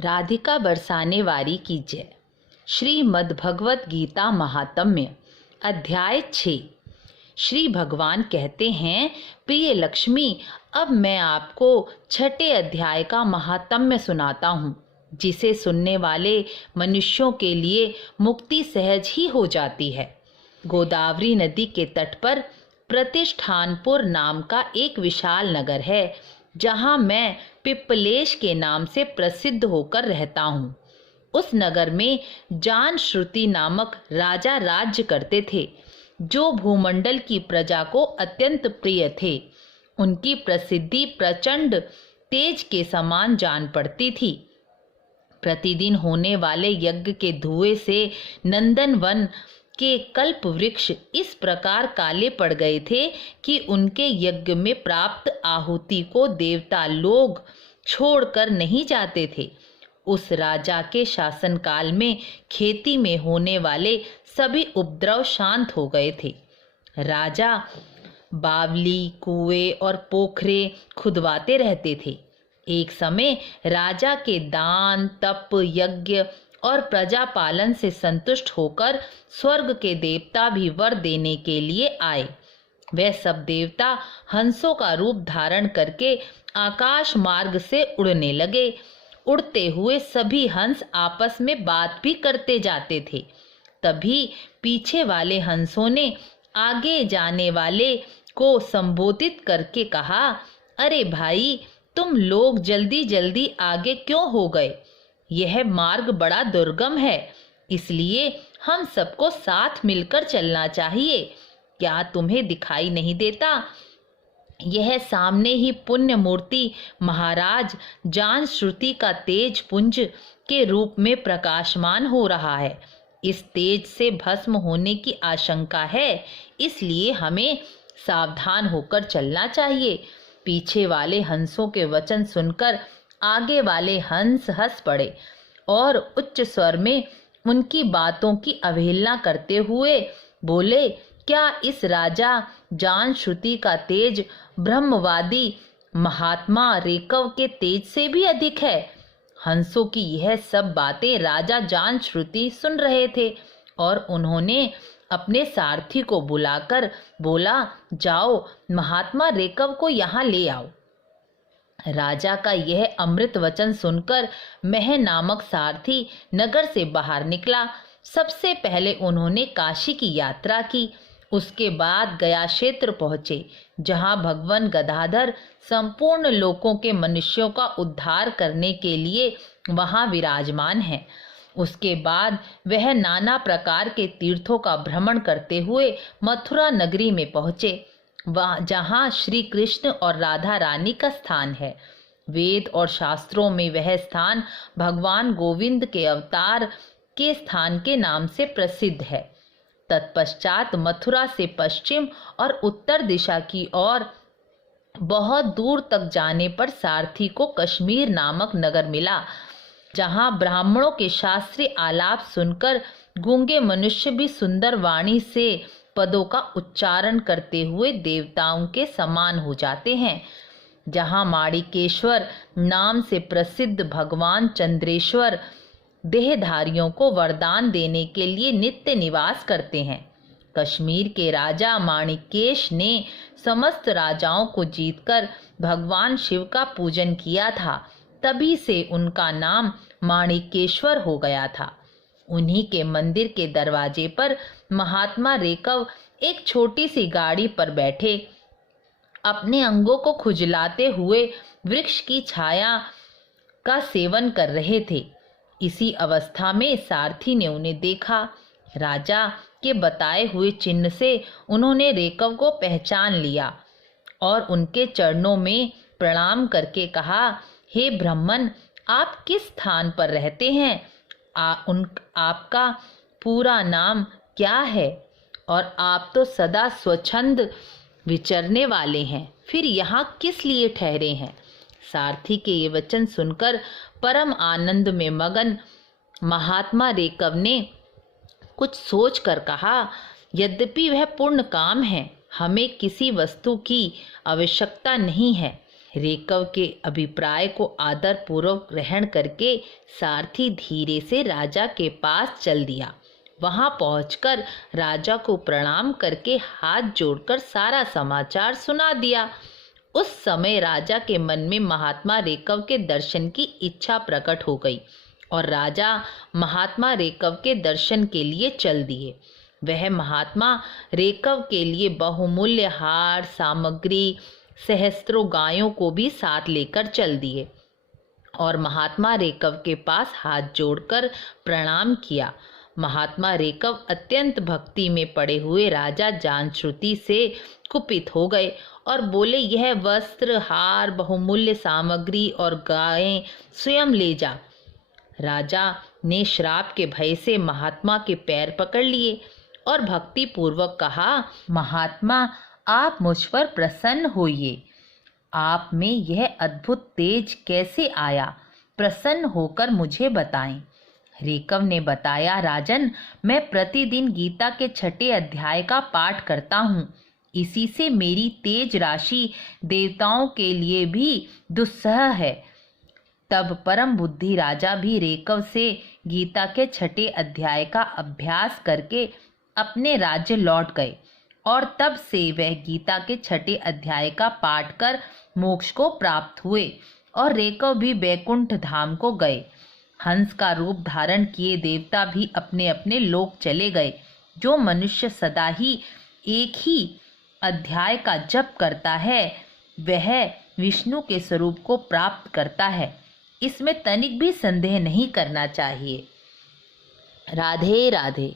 राधिका बरसाने वारी की जय। श्रीमद् भगवत गीता महात्म्य अध्याय 6। श्री भगवान कहते हैं, प्रिय लक्ष्मी, अब मैं आपको छठे अध्याय का महात्म्य सुनाता हूँ, जिसे सुनने वाले मनुष्यों के लिए मुक्ति सहज ही हो जाती है। गोदावरी नदी के तट पर प्रतिष्ठानपुर नाम का एक विशाल नगर है, जहाँ मैं पिप्पलेश के नाम से प्रसिद्ध होकर रहता हूँ। उस नगर में जानश्रुति नामक राजा राज्य करते थे, जो भूमंडल की प्रजा को अत्यंत प्रिय थे। उनकी प्रसिद्धि प्रचंड तेज के समान जान पड़ती थी। प्रतिदिन होने वाले यज्ञ के धुएं से नंदनवन के कल्प वृक्ष इस प्रकार काले पड़ गए थे कि उनके यज्ञ में प्राप्त आहुति को देवता लोग छोड़कर नहीं जाते थे। उस राजा के शासनकाल में खेती में होने वाले सभी उपद्रव शांत हो गए थे। राजा बावली, कुएं और पोखरे खुदवाते रहते थे। एक समय राजा के दान, तप, यज्ञ और प्रजा पालन से संतुष्ट होकर स्वर्ग के देवता भी वर देने के लिए आए। वे सब देवता हंसों का रूप धारण करके आकाश मार्ग से उड़ने लगे। उड़ते हुए सभी हंस आपस में बात भी करते जाते थे। तभी पीछे वाले हंसों ने आगे जाने वाले को संबोधित करके कहा, अरे भाई, तुम लोग जल्दी जल्दी आगे क्यों हो गए? यह मार्ग बड़ा दुर्गम है, इसलिए हम सबको साथ मिलकर चलना चाहिए। क्या तुम्हें दिखाई नहीं देता? यह सामने ही पुण्य मूर्ति महाराज जानश्रुति का तेज पुंज के रूप में प्रकाशमान हो रहा है। इस तेज से भस्म होने की आशंका है, इसलिए हमें सावधान होकर चलना चाहिए। पीछे वाले हंसों के वचन सुनकर आगे वाले हंस हंस पड़े और उच्च स्वर में उनकी बातों की अवहेलना करते हुए बोले, क्या इस राजा जानश्रुति का तेज ब्रह्मवादी महात्मा रेकव के तेज से भी अधिक है? हंसों की यह सब बातें राजा जानश्रुति सुन रहे थे और उन्होंने अपने सारथी को बुलाकर बोला, जाओ महात्मा रेकव को यहाँ ले आओ। राजा का यह अमृत वचन सुनकर मह नामक सारथी नगर से बाहर निकला। सबसे पहले उन्होंने काशी की यात्रा की, उसके बाद गया क्षेत्र पहुँचे, जहाँ भगवान गदाधर संपूर्ण लोकों के मनुष्यों का उद्धार करने के लिए वहाँ विराजमान हैं। उसके बाद वह नाना प्रकार के तीर्थों का भ्रमण करते हुए मथुरा नगरी में पहुँचे, जहाँ श्री कृष्ण और राधा रानी का स्थान है। वेद और शास्त्रों में वह स्थान भगवान गोविंद के अवतार के स्थान के नाम से प्रसिद्ध है। तत्पश्चात मथुरा से पश्चिम और उत्तर दिशा की ओर बहुत दूर तक जाने पर सारथी को कश्मीर नामक नगर मिला, जहाँ ब्राह्मणों के शास्त्रीय आलाप सुनकर गूंगे मनुष्य भी सुंदर वाणी से पदों का उच्चारण करते हुए देवताओं के समान हो जाते हैं। जहाँ माणिकेश्वर नाम से प्रसिद्ध भगवान चंद्रेश्वर देहधारियों को वरदान देने के लिए नित्य निवास करते हैं। कश्मीर के राजा माणिकेश ने समस्त राजाओं को जीतकर भगवान शिव का पूजन किया था, तभी से उनका नाम माणिकेश्वर हो गया था। उन्हीं के मंदिर के दरवाजे पर महात्मा रेकव एक छोटी सी गाड़ी पर बैठे अपने अंगों को खुजलाते हुए वृक्ष की छाया का सेवन कर रहे थे। इसी अवस्था में सारथी ने उन्हें देखा। राजा के बताए हुए चिन्ह से उन्होंने रेकव को पहचान लिया और उनके चरणों में प्रणाम करके कहा, हे ब्राह्मण, आप किस स्थान पर रहते हैं? आपका पूरा नाम क्या है? और आप तो सदा स्वच्छंद विचरने वाले हैं, फिर यहाँ किस लिए ठहरे हैं? सारथी के ये वचन सुनकर परम आनंद में मगन महात्मा रेकव ने कुछ सोचकर कहा, यद्यपि वह पूर्ण काम है, हमें किसी वस्तु की आवश्यकता नहीं है। रेकव के अभिप्राय को आदर पूर्वक ग्रहण करके सारथी धीरे से राजा के पास चल दिया। वहां पहुंचकर राजा को प्रणाम करके हाथ जोड़कर सारा समाचार सुना दिया। उस समय राजा के मन में महात्मा रेकव के दर्शन की इच्छा प्रकट हो गई और राजा महात्मा रेकव के दर्शन के लिए चल दिए। वह महात्मा रेकव के लिए बहुमूल्य हार सामग्री सहस्त्रों गायों को भी साथ लेकर चल दिए और महात्मा रेकव के पास हाथ जोड़कर प्रणाम किया। महात्मा रेकव अत्यंत भक्ति में पड़े हुए राजा जानश्रुति से कुपित हो गए और बोले, यह वस्त्र हार बहुमूल्य सामग्री और गायें स्वयं ले जा। राजा ने श्राप के भय से महात्मा के पैर पकड़ लिए और भक्ति पूर्वक कहा, महात्मा आप मुझ पर प्रसन्न होइए। आप में यह अद्भुत तेज कैसे आया, प्रसन्न होकर मुझे बताएं। रेकव ने बताया, राजन मैं प्रतिदिन गीता के 6 अध्याय का पाठ करता हूँ। इसी से मेरी तेज राशि देवताओं के लिए भी दुस्सह है। तब परम बुद्धि राजा भी रेकव से गीता के 6 अध्याय का अभ्यास करके अपने राज्य लौट गए और तब से वह गीता के 6 अध्याय का पाठ कर मोक्ष को प्राप्त हुए और रेकव भी बैकुंठ धाम को गए। हंस का रूप धारण किए देवता भी अपने अपने लोक चले गए। जो मनुष्य सदा ही एक ही अध्याय का जप करता है वह विष्णु के स्वरूप को प्राप्त करता है। इसमें तनिक भी संदेह नहीं करना चाहिए। राधे राधे।